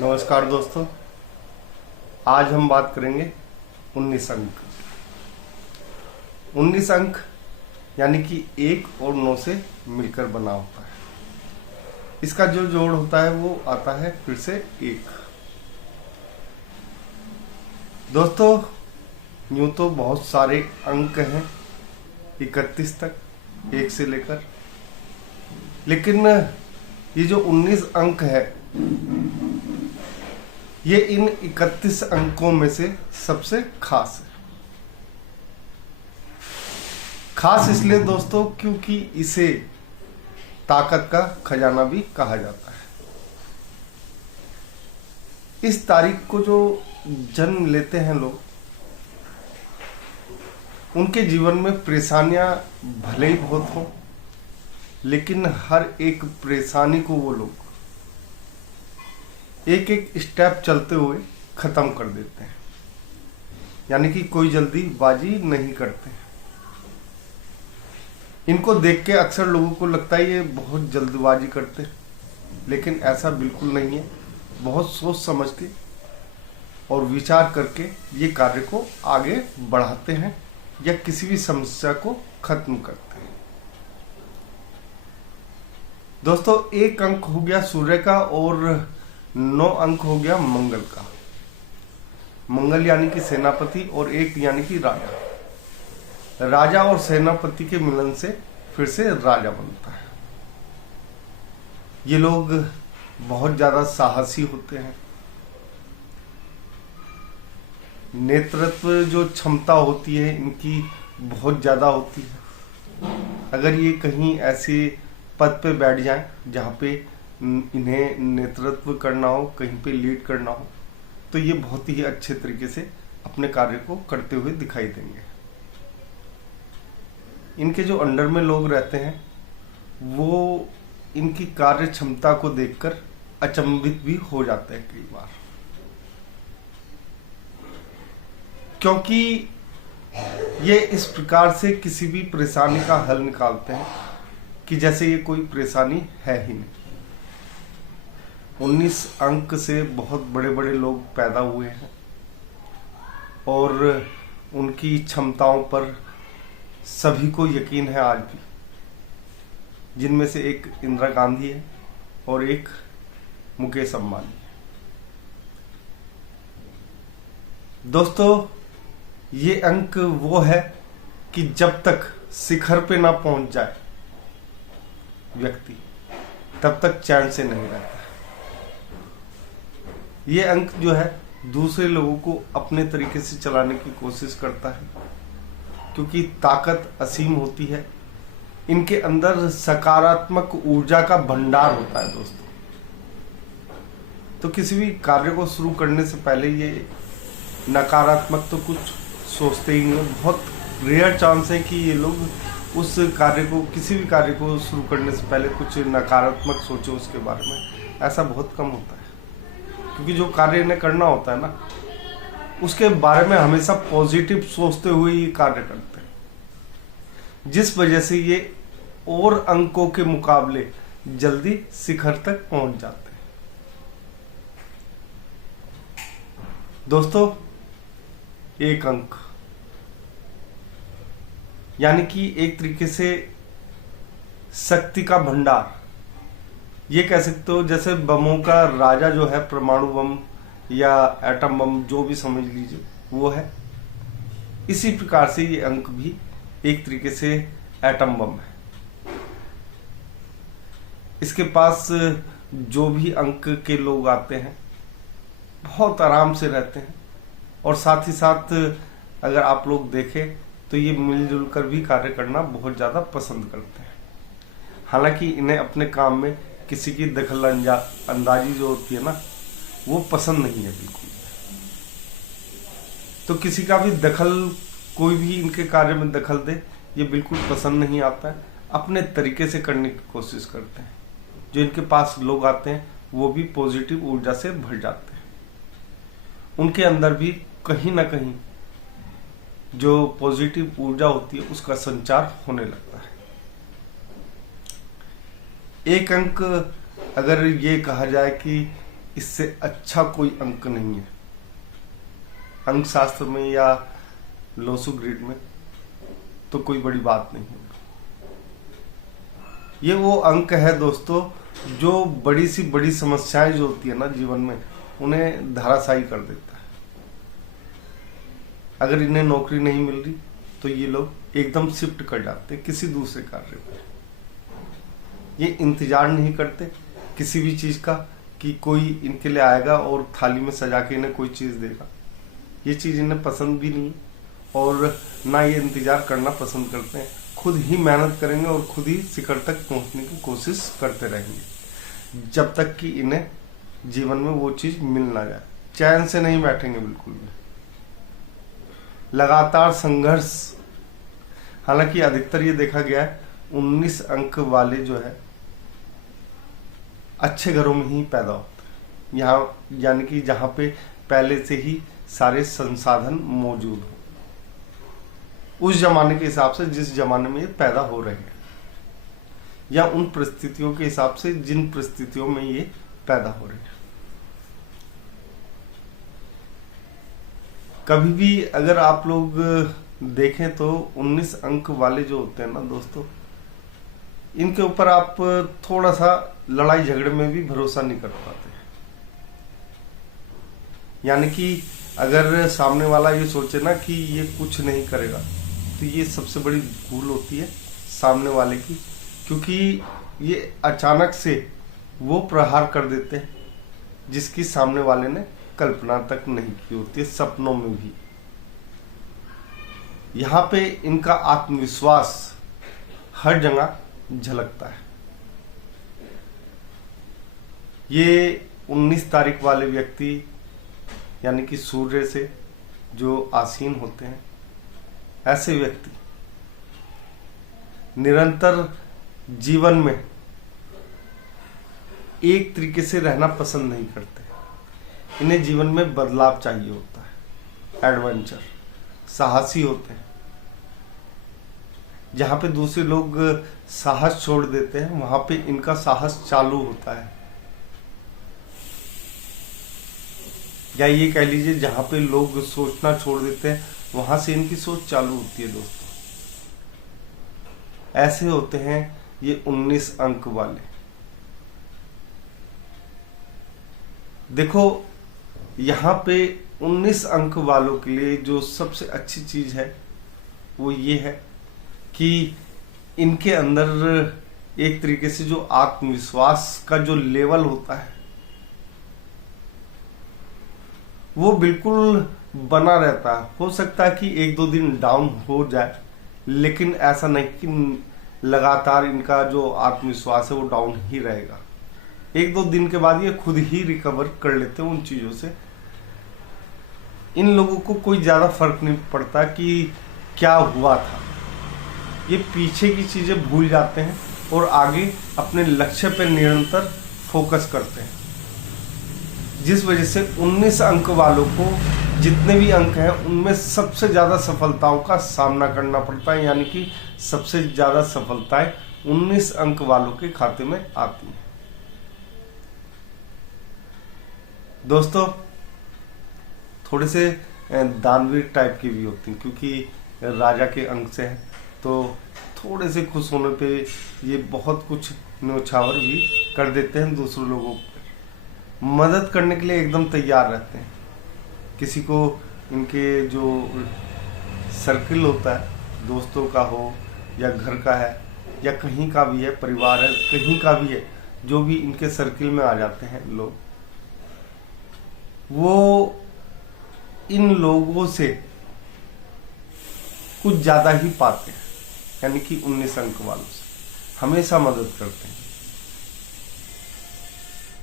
नमस्कार दोस्तों, आज हम बात करेंगे 19 अंक। 19 अंक यानी कि 1 और 9 से मिलकर बना होता है। इसका जो जोड़ होता है वो आता है फिर से 1। दोस्तों, यूं तो बहुत सारे अंक हैं 31 तक, 1 से लेकर, लेकिन ये जो 19 अंक है ये इन 31 अंकों में से सबसे खास है। खास इसलिए दोस्तों क्योंकि इसे ताकत का खजाना भी कहा जाता है। इस तारीख को जो जन्म लेते हैं लोग, उनके जीवन में परेशानियां भले ही बहुत हों, लेकिन हर एक परेशानी को वो लोग एक एक स्टेप चलते हुए खत्म कर देते हैं, यानी कि कोई जल्दीबाजी नहीं करते। इनको देख के अक्सर लोगों को लगता है ये बहुत जल्दबाजी करते हैं, लेकिन ऐसा बिल्कुल नहीं है। बहुत सोच समझ के और विचार करके ये कार्य को आगे बढ़ाते हैं या किसी भी समस्या को खत्म करते हैं। दोस्तों, 1 अंक हो गया सूर्य का और 9 अंक हो गया मंगल का। मंगल यानी कि सेनापति और 1 यानी कि राजा। राजा और सेनापति के मिलन से फिर से राजा बनता है। ये लोग बहुत ज्यादा साहसी होते हैं। नेतृत्व जो क्षमता होती है इनकी बहुत ज्यादा होती है। अगर ये कहीं ऐसे पद पे बैठ जाएं जहाँ पे इन्हें नेतृत्व करना हो, कहीं पे लीड करना हो, तो ये बहुत ही अच्छे तरीके से अपने कार्य को करते हुए दिखाई देंगे। इनके जो अंडर में लोग रहते हैं वो इनकी कार्य क्षमता को देखकर अचंभित भी हो जाते हैं कई बार, क्योंकि ये इस प्रकार से किसी भी परेशानी का हल निकालते हैं कि जैसे ये कोई परेशानी है ही नहीं। 19 अंक से बहुत बड़े बड़े लोग पैदा हुए हैं और उनकी क्षमताओं पर सभी को यकीन है आज भी, जिनमें से एक इंदिरा गांधी है और एक मुकेश अंबानी है। दोस्तों, ये अंक वो है कि जब तक शिखर पे ना पहुंच जाए व्यक्ति, तब तक चैन से नहीं रहता। ये अंक जो है दूसरे लोगों को अपने तरीके से चलाने की कोशिश करता है, क्योंकि ताकत असीम होती है। इनके अंदर सकारात्मक ऊर्जा का भंडार होता है दोस्तों। तो किसी भी कार्य को शुरू करने से पहले ये नकारात्मक तो कुछ सोचते ही नहीं। बहुत रेयर चांस है कि ये लोग उस कार्य को, किसी भी कार्य को शुरू करने से पहले कुछ नकारात्मक सोचे उसके बारे में। ऐसा बहुत कम होता है, क्योंकि जो कार्य इन्हें करना होता है ना, उसके बारे में हमेशा पॉजिटिव सोचते हुए ये कार्य करते हैं, जिस वजह से ये और अंकों के मुकाबले जल्दी शिखर तक पहुंच जाते हैं। दोस्तों, 1 अंक यानी कि एक तरीके से शक्ति का भंडार, ये कह सकते हो। जैसे बमों का राजा जो है, परमाणु बम या एटम बम, जो भी समझ लीजिए, वो है। इसी प्रकार से ये अंक भी एक तरीके से एटम बम है। इसके पास जो भी अंक के लोग आते हैं बहुत आराम से रहते हैं, और साथ ही साथ अगर आप लोग देखें तो ये मिलजुल कर भी कार्य करना बहुत ज्यादा पसंद करते हैं। हालांकि इन्हें अपने काम में किसी की दखल अंदाजी जो होती है ना, वो पसंद नहीं है बिल्कुल। तो किसी का भी दखल, कोई भी इनके कार्य में दखल दे, ये बिल्कुल पसंद नहीं आता है। अपने तरीके से करने की कोशिश करते हैं। जो इनके पास लोग आते हैं वो भी पॉजिटिव ऊर्जा से भर जाते हैं। उनके अंदर भी कहीं ना कहीं जो पॉजिटिव ऊर्जा होती है उसका संचार होने लगता है। 1 अंक अगर ये कहा जाए कि इससे अच्छा कोई अंक नहीं है। अंक शास्त्र में या लोसु ग्रिड में तो कोई बड़ी बात नहीं है। ये वो अंक है दोस्तों जो बड़ी सी बड़ी समस्याएं जो होती है ना जीवन में, उन्हें धराशायी कर देता है। अगर इन्हें नौकरी नहीं मिल रही तो ये लोग एकदम शिफ्ट कर जाते हैं किसी दूसरे कार्य पर। ये इंतजार नहीं करते किसी भी चीज का कि कोई इनके लिए आएगा और थाली में सजा के इन्हें कोई चीज देगा। ये चीज इन्हें पसंद भी नहीं और ना ये इंतजार करना पसंद करते हैं। खुद ही मेहनत करेंगे और खुद ही शिखर तक पहुंचने की कोशिश करते रहेंगे जब तक कि इन्हें जीवन में वो चीज मिल ना जाए। चैन से नहीं बैठेंगे बिल्कुल भी, लगातार संघर्ष। हालांकि अधिकतर ये देखा गया है 19 अंक वाले जो है अच्छे घरों में ही पैदा होते हैं, यहाँ यानी कि जहाँ पे पहले से ही सारे संसाधन मौजूद हो, उस जमाने के हिसाब से जिस जमाने में ये पैदा हो रहे हैं, या उन परिस्थितियों के हिसाब से जिन परिस्थितियों में ये पैदा हो रहे हैं। कभी भी अगर आप लोग देखें तो 19 अंक वाले जो होते हैं ना दोस्तों, इनके ऊपर आप थोड़ा सा लड़ाई झगड़े में भी भरोसा नहीं कर पाते। यानी कि अगर सामने वाला ये सोचे ना कि ये कुछ नहीं करेगा, तो ये सबसे बड़ी भूल होती है सामने वाले की, क्योंकि ये अचानक से वो प्रहार कर देते हैं जिसकी सामने वाले ने कल्पना तक नहीं की होती है, सपनों में भी। यहाँ पे इनका आत्मविश्वास हर जगह झलकता है। ये 19 तारीख वाले व्यक्ति यानी कि सूर्य से जो आसीन होते हैं, ऐसे व्यक्ति निरंतर जीवन में एक तरीके से रहना पसंद नहीं करते। इन्हें जीवन में बदलाव चाहिए होता है, एडवेंचर, साहसी होते हैं। जहां पे दूसरे लोग साहस छोड़ देते हैं, वहां पे इनका साहस चालू होता है। या ये कह लीजिए जहां पे लोग सोचना छोड़ देते हैं, वहां से इनकी सोच चालू होती है दोस्तों। ऐसे होते हैं ये 19 अंक वाले। देखो यहाँ पे 19 अंक वालों के लिए जो सबसे अच्छी चीज है वो ये है कि इनके अंदर एक तरीके से जो आत्मविश्वास का जो लेवल होता है वो बिल्कुल बना रहता है। हो सकता है कि 1-2 दिन डाउन हो जाए, लेकिन ऐसा नहीं कि लगातार इनका जो आत्मविश्वास है वो डाउन ही रहेगा। 1-2 दिन के बाद ये खुद ही रिकवर कर लेते हैं उन चीजों से। इन लोगों को कोई ज्यादा फर्क नहीं पड़ता कि क्या हुआ था, ये पीछे की चीजें भूल जाते हैं और आगे अपने लक्ष्य पर निरंतर फोकस करते हैं। जिस वजह से 19 अंक वालों को जितने भी अंक हैं उनमें सबसे ज्यादा सफलताओं का सामना करना पड़ता है, यानी कि सबसे ज्यादा सफलताएं 19 अंक वालों के खाते में आती हैं। दोस्तों थोड़े से दानवीर टाइप की भी होती हैं, क्योंकि राजा के अंक से है तो थोड़े से खुश होने पे ये बहुत कुछ न्योछावर भी कर देते हैं। दूसरों लोगों को मदद करने के लिए एकदम तैयार रहते हैं। किसी को इनके जो सर्किल होता है, दोस्तों का हो या घर का है या कहीं का भी है, परिवार है, कहीं का भी है, जो भी इनके सर्किल में आ जाते हैं लोग, वो इन लोगों से कुछ ज्यादा ही पाते हैं। यानी कि 19 अंक वालों से हमेशा मदद करते हैं।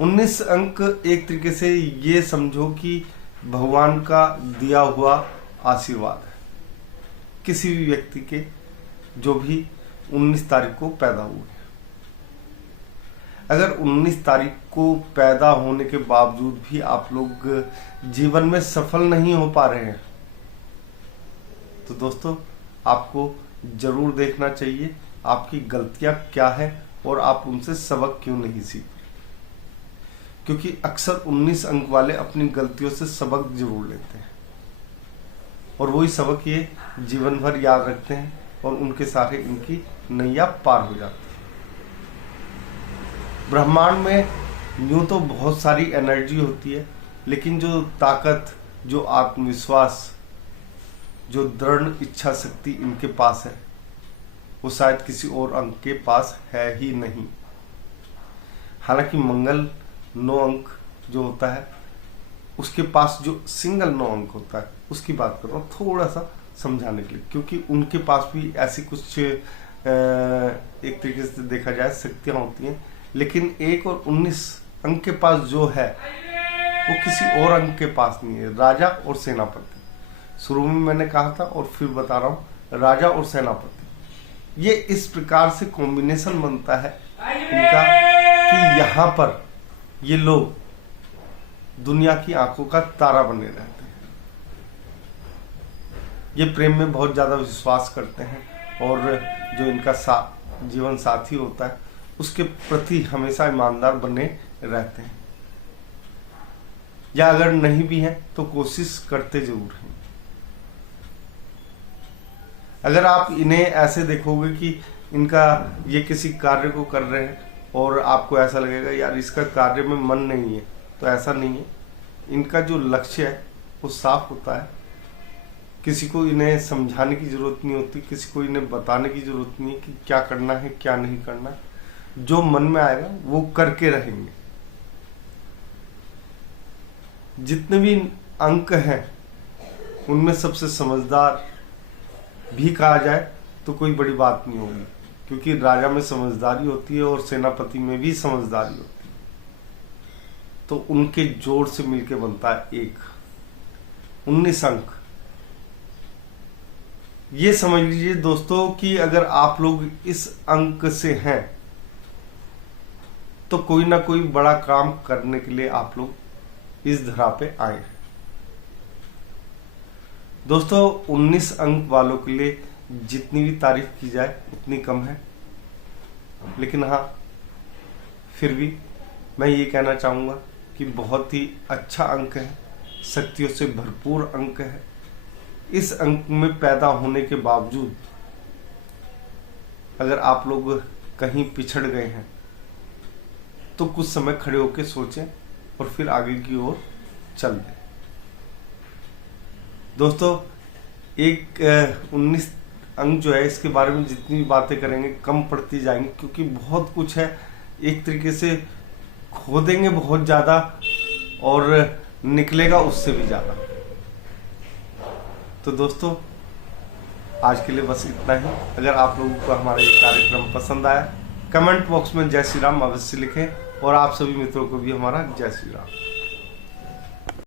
19 अंक एक तरीके से ये समझो कि भगवान का दिया हुआ आशीर्वाद है किसी भी व्यक्ति के जो भी 19 तारीख को पैदा हुए। अगर 19 तारीख को पैदा होने के बावजूद भी आप लोग जीवन में सफल नहीं हो पा रहे हैं, तो दोस्तों आपको जरूर देखना चाहिए आपकी गलतियां क्या है और आप उनसे सबक क्यों नहीं सीख। क्योंकि अक्सर 19 अंक वाले अपनी गलतियों से सबक जरूर लेते हैं और वही सबक ये जीवन भर याद रखते हैं और उनके सारे इनकी नैया पार हो जाती है। ब्रह्मांड में यूं तो बहुत सारी एनर्जी होती है, लेकिन जो ताकत, जो आत्मविश्वास, जो दृढ़ इच्छा शक्ति इनके पास है वो शायद किसी और अंक के पास है ही नहीं। हालांकि मंगल 9 अंक जो होता है उसके पास जो सिंगल 9 अंक होता है उसकी बात कर रहा हूँ थोड़ा सा समझाने के लिए, क्योंकि उनके पास भी ऐसी कुछ एक तरीके से देखा जाए शक्तियां होती हैं, लेकिन 1 और 19 अंक के पास जो है वो किसी और अंक के पास नहीं है। राजा और सेनापति शुरू में मैंने कहा था और फिर बता रहा हूं, राजा और सेनापति ये इस प्रकार से कॉम्बिनेशन बनता है इनका कि यहाँ पर ये लोग दुनिया की आंखों का तारा बने रहते हैं। ये प्रेम में बहुत ज्यादा विश्वास करते हैं और जो इनका जीवन साथी होता है उसके प्रति हमेशा ईमानदार बने रहते हैं, या अगर नहीं भी हैं तो कोशिश करते जरूर हैं। अगर आप इन्हें ऐसे देखोगे कि इनका ये किसी कार्य को कर रहे हैं और आपको ऐसा लगेगा यार इसका कार्य में मन नहीं है, तो ऐसा नहीं है। इनका जो लक्ष्य है वो साफ होता है, किसी को इन्हें समझाने की जरूरत नहीं होती, किसी को इन्हें बताने की जरूरत नहीं है कि क्या करना है क्या नहीं करना। जो मन में आएगा वो करके रहेंगे। जितने भी अंक हैं उनमें सबसे समझदार भी कहा जाए तो कोई बड़ी बात नहीं होगी, क्योंकि राजा में समझदारी होती है और सेनापति में भी समझदारी होती है, तो उनके जोड़ से मिलके बनता है 19 अंक। ये समझ लीजिए दोस्तों कि अगर आप लोग इस अंक से हैं तो कोई ना कोई बड़ा काम करने के लिए आप लोग इस धरा पे आए हैं। दोस्तों 19 अंक वालों के लिए जितनी भी तारीफ की जाए उतनी कम है, लेकिन हाँ फिर भी मैं ये कहना चाहूंगा कि बहुत ही अच्छा अंक है, शक्तियों से भरपूर अंक है। इस अंक में पैदा होने के बावजूद अगर आप लोग कहीं पिछड़ गए हैं तो कुछ समय खड़े होकर सोचें और फिर आगे की ओर चल दें। दोस्तों 19 अंक जो है इसके बारे में जितनी भी बातें करेंगे कम पड़ती जाएंगी, क्योंकि बहुत कुछ है, एक तरीके से खोदेंगे बहुत ज्यादा और निकलेगा उससे भी ज्यादा। तो दोस्तों आज के लिए बस इतना ही। अगर आप लोगों को हमारा ये कार्यक्रम पसंद आया कमेंट बॉक्स में जय श्री राम अवश्य लिखें और आप सभी मित्रों को भी हमारा जय श्री राम।